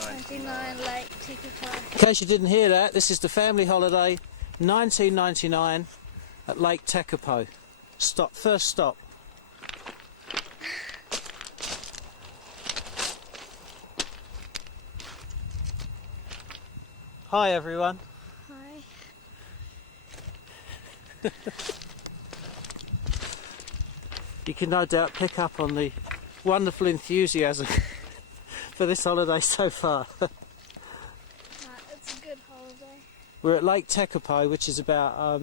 1999 Lake Tekapo. In case you didn't hear that, this is the family holiday 1999 at Lake Tekapo. Stop, first stop. Hi everyone. Hi. You can no doubt pick up on the wonderful enthusiasm for this holiday so far. It's a good holiday. We're at Lake Tekapo, which is about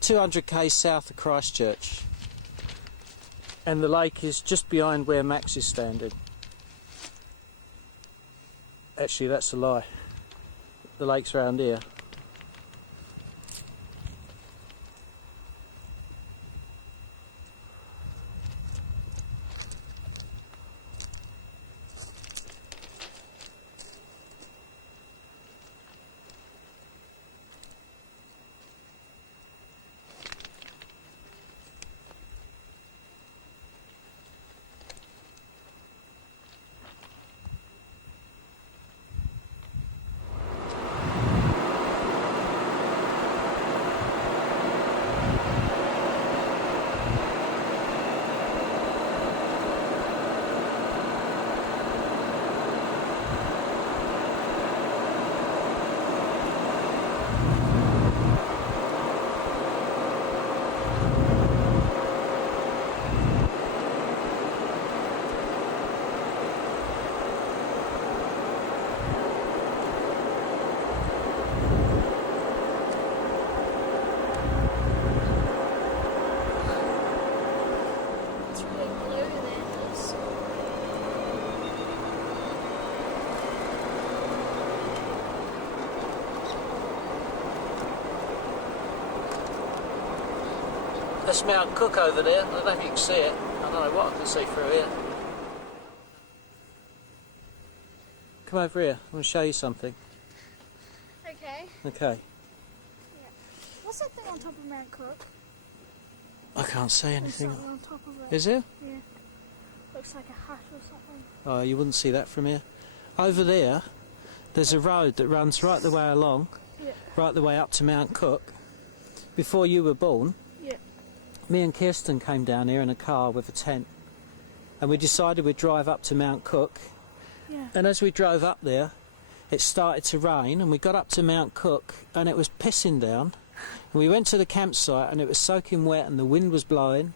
200 km south of Christchurch, and the lake is just behind where Max is standing. Actually, that's a lie. The lake's around here. It's really blue there. It's That's Mount Cook over there. I don't know if you can see it. I don't know what I can see through here. Come over here. I want to show you something. okay. Okay. Yeah. What's that thing on top of Mount Cook? I can't see There's anything. something on top of it. Is there? Yeah. Looks like a hut or something. Oh, you wouldn't see that from here. Over there, there's a road that runs right the way along, Yeah. right the way up to Mount Cook. Before you were born, Yeah. me and Kirsten came down here in a car with a tent, and we decided we'd drive up to Mount Cook. Yeah. And as we drove up there, it started to rain, and we got up to Mount Cook, and it was pissing down. And we went to the campsite, and it was soaking wet, and the wind was blowing.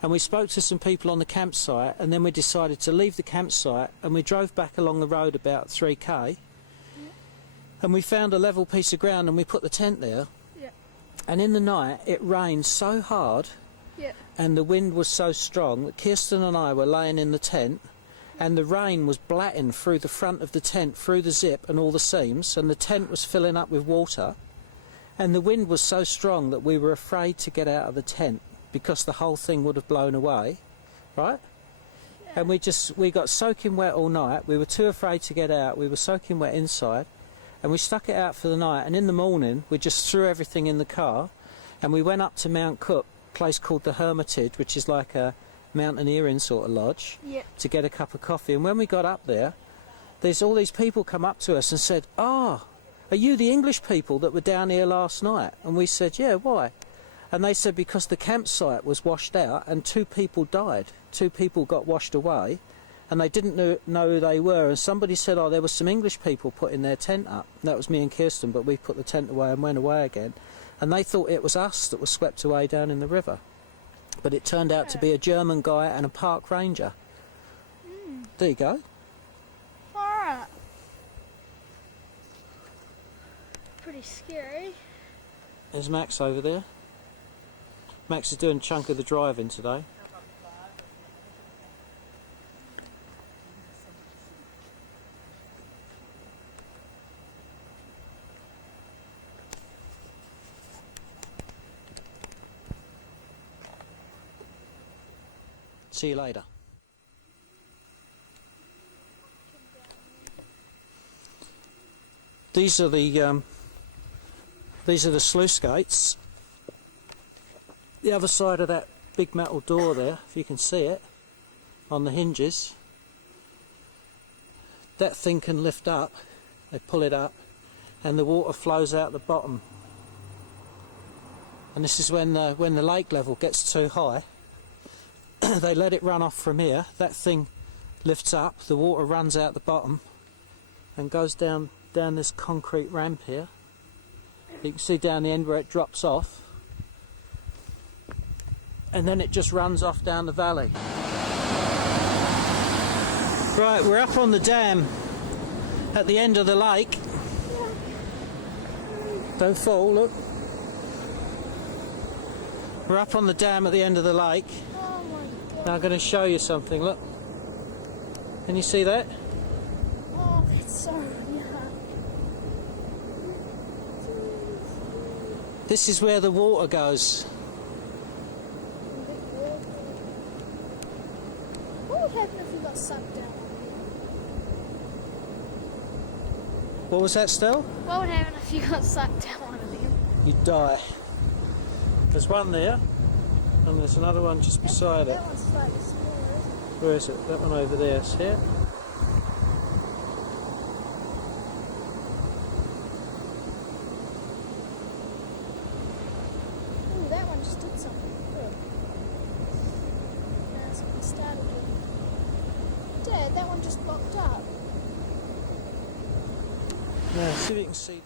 And we spoke to some people on the campsite, and then we decided to leave the campsite, and we drove back along the road about 3k. And we found a level piece of ground, and we put the tent there. Yeah. And in the night, it rained so hard, Yeah. and the wind was so strong that Kirsten and I were laying in the tent, and the rain was blatting through the front of the tent, through the zip and all the seams, and the tent was filling up with water, and the wind was so strong that we were afraid to get out of the tent because the whole thing would have blown away, right? Yeah. And we got soaking wet all night. We were too afraid to get out. We were soaking wet inside, and we stuck it out for the night, and in the morning we just threw everything in the car, and we went up to Mount Cook, a place called the Hermitage, which is like a mountaineering sort of lodge, Yeah. to get a cup of coffee. And when we got up there, there's all these people come up to us and said, "Ah, are you the English people that were down here last night?" And we said, "Yeah, why?" And they said because the campsite was washed out and 2 people died. 2 people got washed away, and they didn't know who they were. And somebody said, "Oh, there were some English people putting their tent up." And that was me and Kirsten, but we put the tent away and went away again. And they thought it was us that was swept away down in the river. But it turned out to be a German guy and a park ranger. There you go. Alright. Pretty scary. There's Max over there. Max is doing a chunk of the driving today. See you later. These are the sluice gates. The other side of that big metal door there, if you can see it, on the hinges. that thing can lift up. They pull it up and the water flows out the bottom. And this is when the lake level gets too high. They let it run off from here. That thing lifts up, the water runs out the bottom and goes down this concrete ramp here. You can see down the end where it drops off. And then it just runs off down the valley. Right, we're up on the dam at the end of the lake. Don't fall, look. We're up on the dam at the end of the lake. Oh my God. Now I'm going to show you something, look. Can you see that? Oh, it's so young. This is where the water goes. What would happen if we got sucked down? What was that, Stel? What would happen if you got sucked down one of them? You'd die. There's one there, and there's another one just beside it. That one's slightly smaller. Where is it? That one over there, see it? Ooh, that one just did something. Good. Now it's going to start again. Dad, that one just popped up. Now, see if you can see that.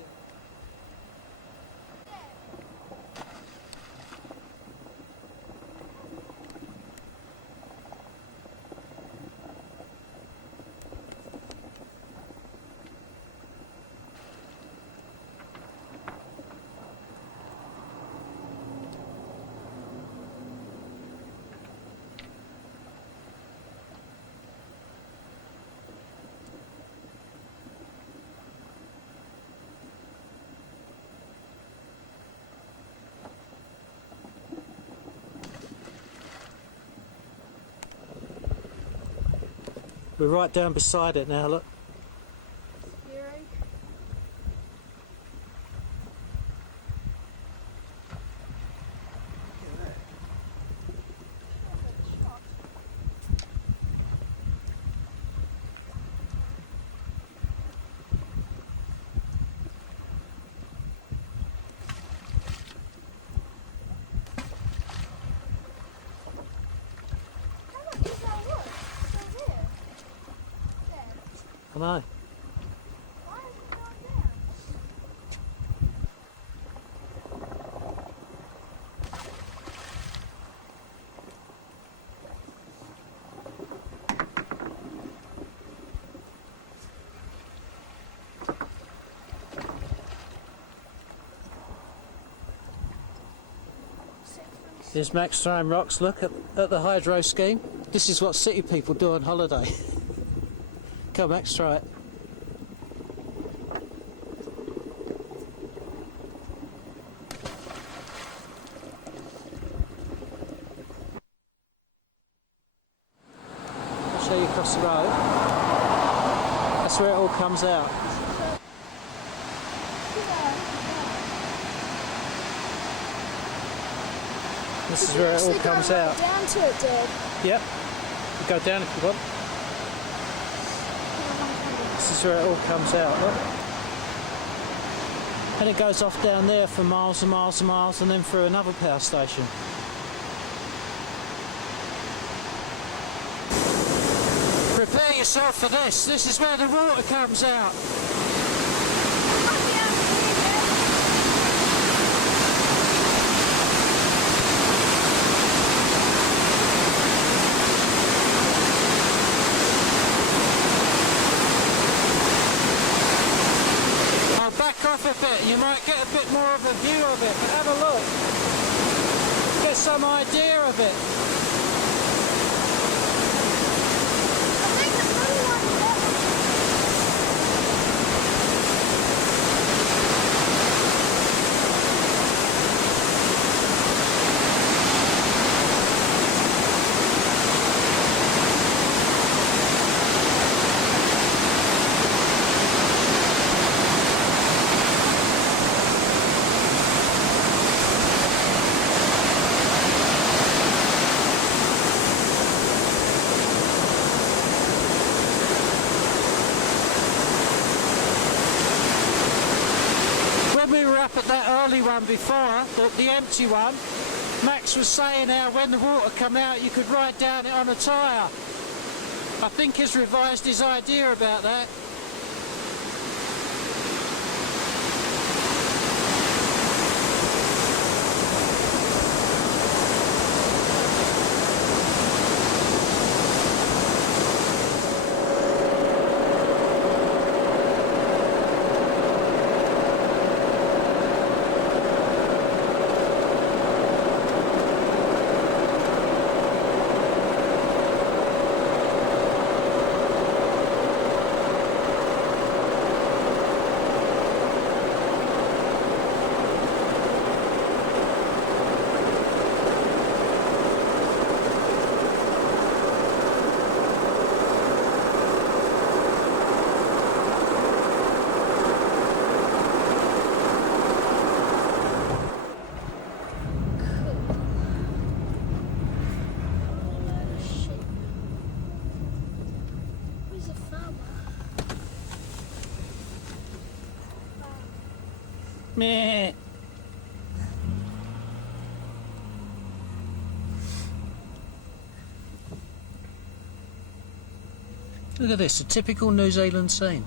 We're right down beside it now, look. Scary. I know. Why is it going down? There's Max throwing rocks, look at the hydro scheme. This is what city people do on holiday. Come Max, try it. I'll show you across the road. That's where it all comes out. This is where it all comes out. Down to it, Dad. Yep. You go down if you want. This is where it all comes out, look. And it goes off down there for miles and miles and miles and then through another power station. Prepare yourself for this. This is where the water comes out. Off a bit, you might get a bit more of a view of it, but have a look. Get some idea of it. I think the blue one's better. one before, the empty one. Max was saying how when the water come out you could ride down it on a tyre. I think he's revised his idea about that. Meh. Look at this, a typical New Zealand scene.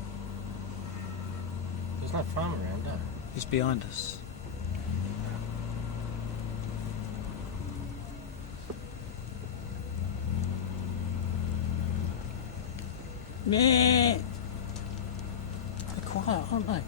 There's no farm around, no? He's behind us. Meh. They're quiet, aren't they?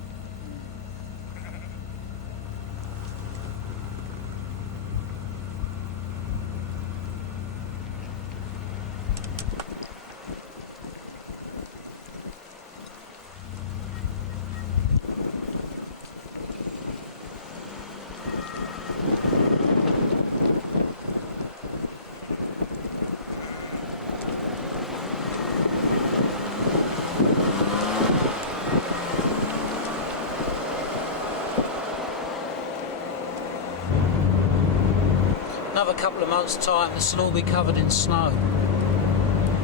Another couple of months' time, this will all be covered in snow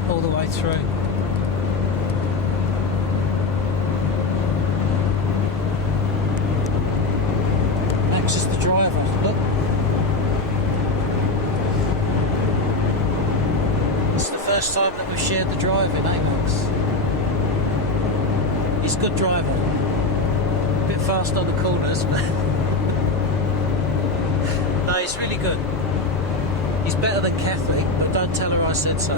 all the way through. Max is the driver. Look. It's the first time that we've shared the driving, eh, Max? He's a good driver. A bit fast on the corners, but no, he's really good. He's better than Catholic, but don't tell her I said so.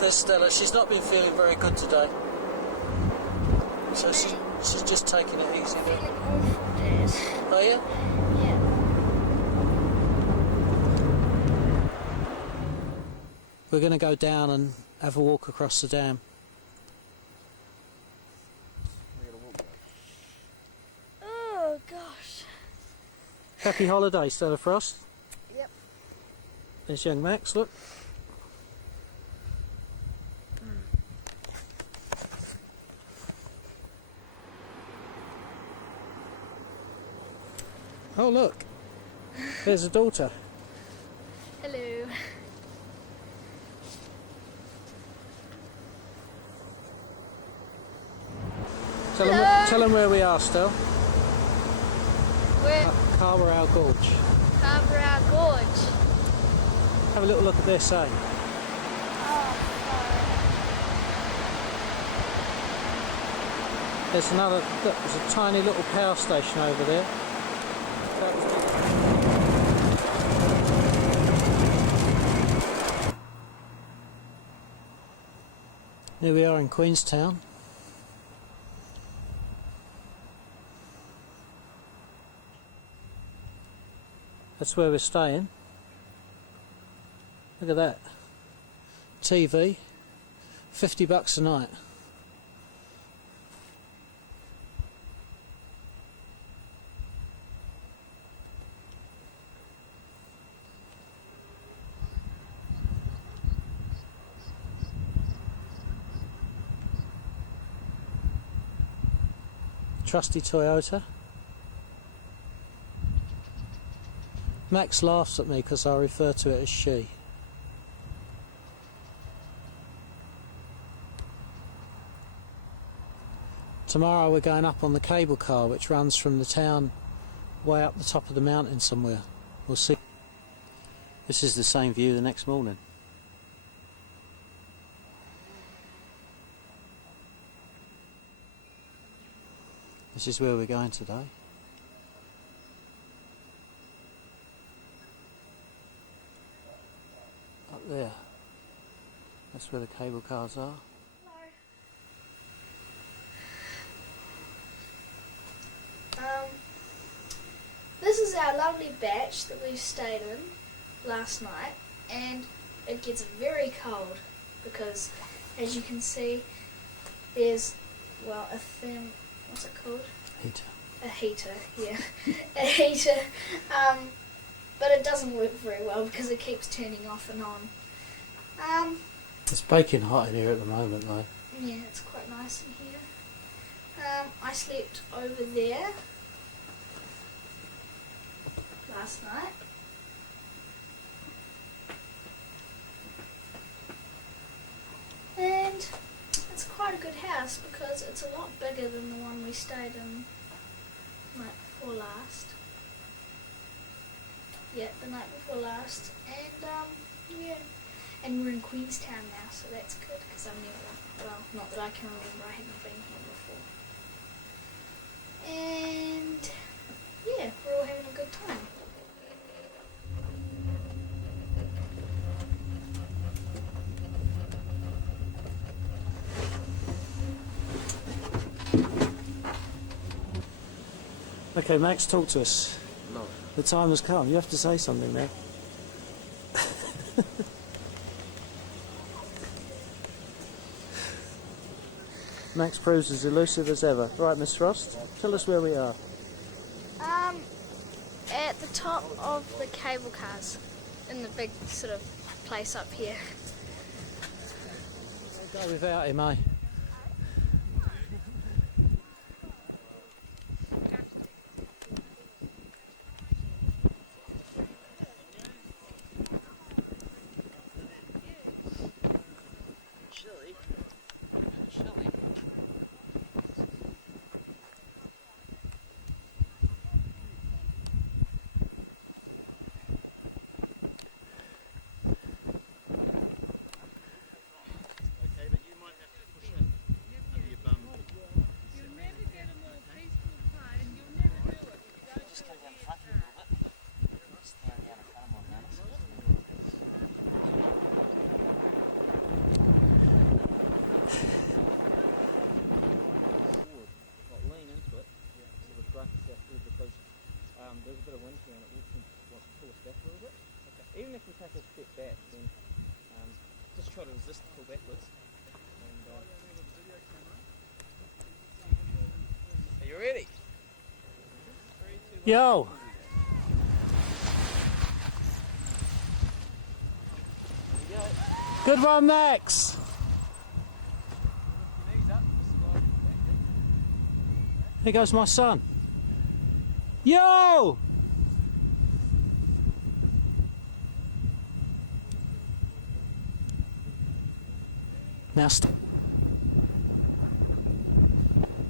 There's Stella. She's not been feeling very good today. So she's just taking it easy there. Oh yeah? Yeah. We're going to go down and have a walk across the dam. Oh gosh. Happy holiday, Stella Frost. Yep. There's young Max, look. Oh look, there's a daughter. Hello. Tell them where we are, Stel. We're Carwarrow Gorge. Carwarrow Gorge. Have a little look at this, eh? Oh, There's another, look, there's a tiny little power station over there. Here we are in Queenstown. That's where we're staying. Look at that. TV, $50 a night. Trusty Toyota. Max laughs at me because I refer to it as she. Tomorrow we're going up on the cable car which runs from the town way up the top of the mountain somewhere. We'll see. This is the same view the next morning. This is where we're going today. Up there. That's where the cable cars are. This is our lovely batch that we stayed in last night, and it gets very cold because, as you can see, there's, well, a thin, what's it called? Heater. A heater, yeah. A heater, but it doesn't work very well because it keeps turning off and on. It's baking hot in here at the moment though. Yeah, it's quite nice in here. I slept over there last night. And it's quite a good house because it's a lot bigger than the one we stayed in the night before last. Yeah, the night before last. And yeah. And we're in Queenstown now, so that's good because I've never, well, not that I can remember, I haven't been here before. And yeah, we're all having a good time. Okay, Max, talk to us. No. The time has come. You have to say something now. Max proves as elusive as ever. Right, Miss Frost, tell us where we are. At the top of the cable cars, in the big sort of place up here. Go without him, eh? There's a bit of wind here and it will pull us back a little bit. Okay. Even if we take a step back, then just try to resist the pull backwards. And, are you ready? Yo! Good one, Max! Here goes my son. Yo! Now,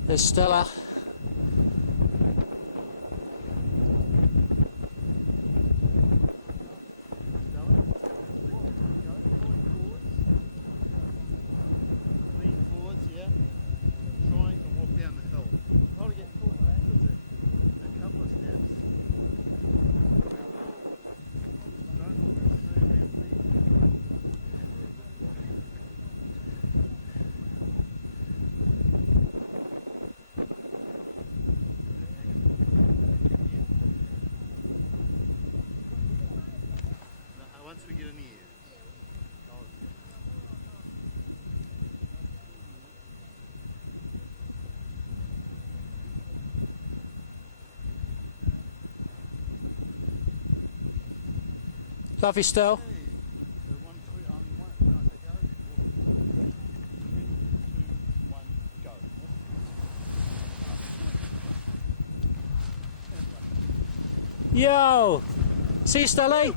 there's Stella. Lean forwards, yeah. Trying to walk down the hill. We'll probably get pulled backwards a couple of steps. Once we get in the air. Love you, Stell. Yo! See you, Stelly.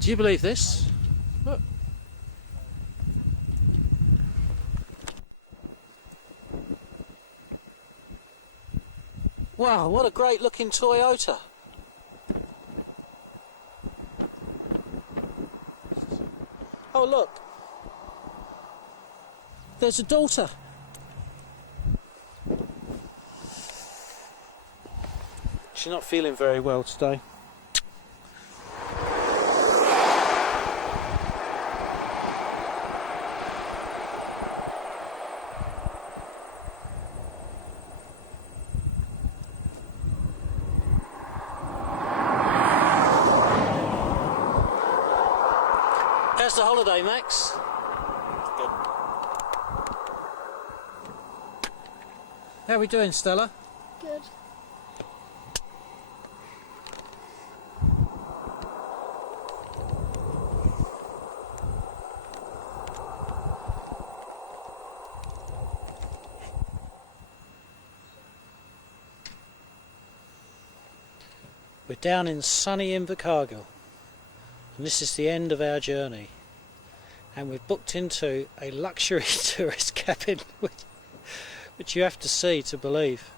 Do you believe this? Look. Wow, what a great looking Toyota. Oh look, there's a daughter. She's not feeling very well today. How's the holiday, Max? Good. How are we doing, Stella? Good. We're down in sunny Invercargill, and this is the end of our journey. And we've booked into a luxury tourist cabin, which you have to see to believe.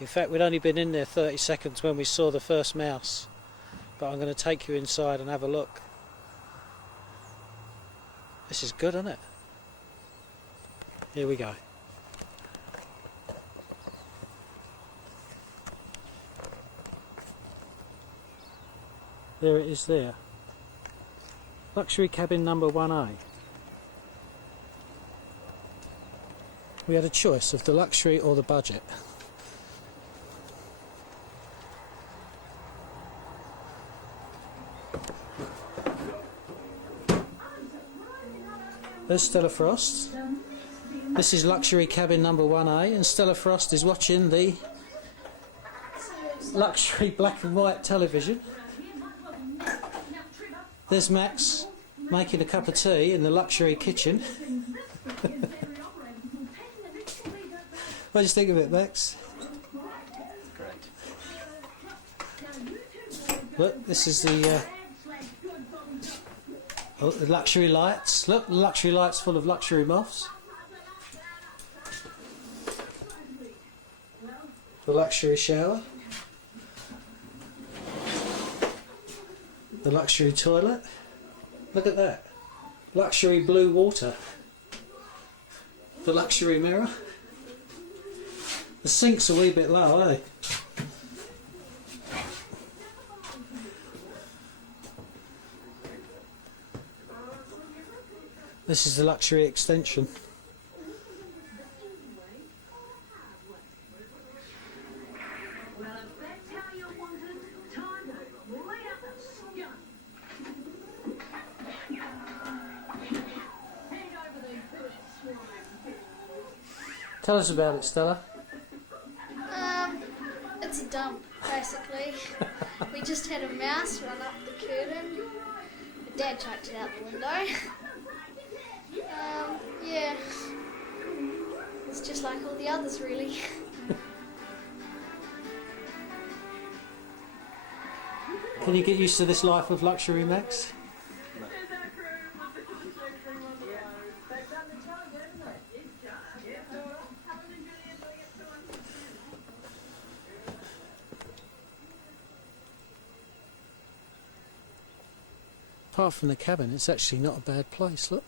In fact, we'd only been in there 30 seconds when we saw the first mouse. But I'm going to take you inside and have a look. This is good, isn't it? Here we go. There it is there. Luxury cabin number 1A. We had a choice of the luxury or the budget. There's Stella Frost. This is luxury cabin number 1A, and Stella Frost is watching the luxury black and white television. There's Max making a cup of tea in the luxury kitchen. What do you think of it, Max? Great. Look, this is the luxury lights. Look, the luxury lights full of luxury moths. The luxury shower. The luxury toilet. Look at that. Luxury blue water. The luxury mirror. The sink's a wee bit low, eh? This is the luxury extension. Tell us about it, Stella. It's a dump, basically. We just had a mouse run up the curtain. My dad chucked it out the window. Yeah. It's just like all the others, really. Can you get used to this life of luxury, Max? Apart from the cabin, it's actually not a bad place, look.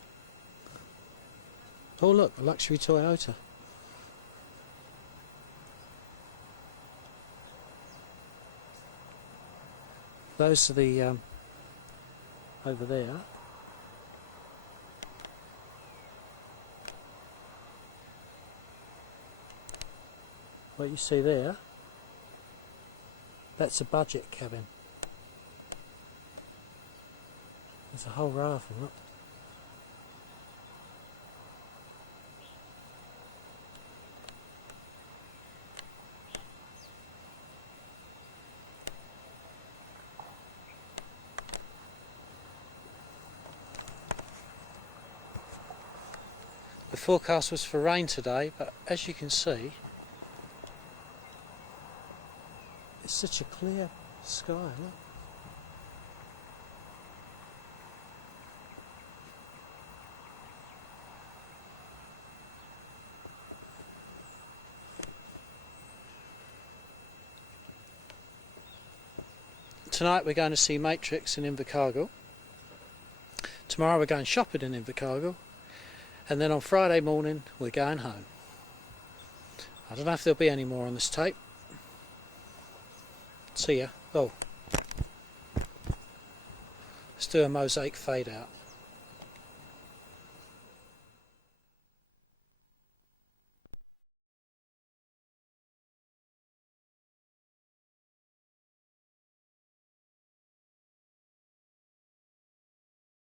Oh look, a luxury Toyota. Those are the, over there. What you see there, that's a budget cabin. There's a whole row of them, look. forecast was for rain today, but as you can see, it's such a clear sky, look. Tonight we're going to see Matrix in Invercargill. Tomorrow we're going shopping in Invercargill. And then on Friday morning we're going home. I don't know if there'll be any more on this tape. See ya. Oh, let's do a mosaic fade out.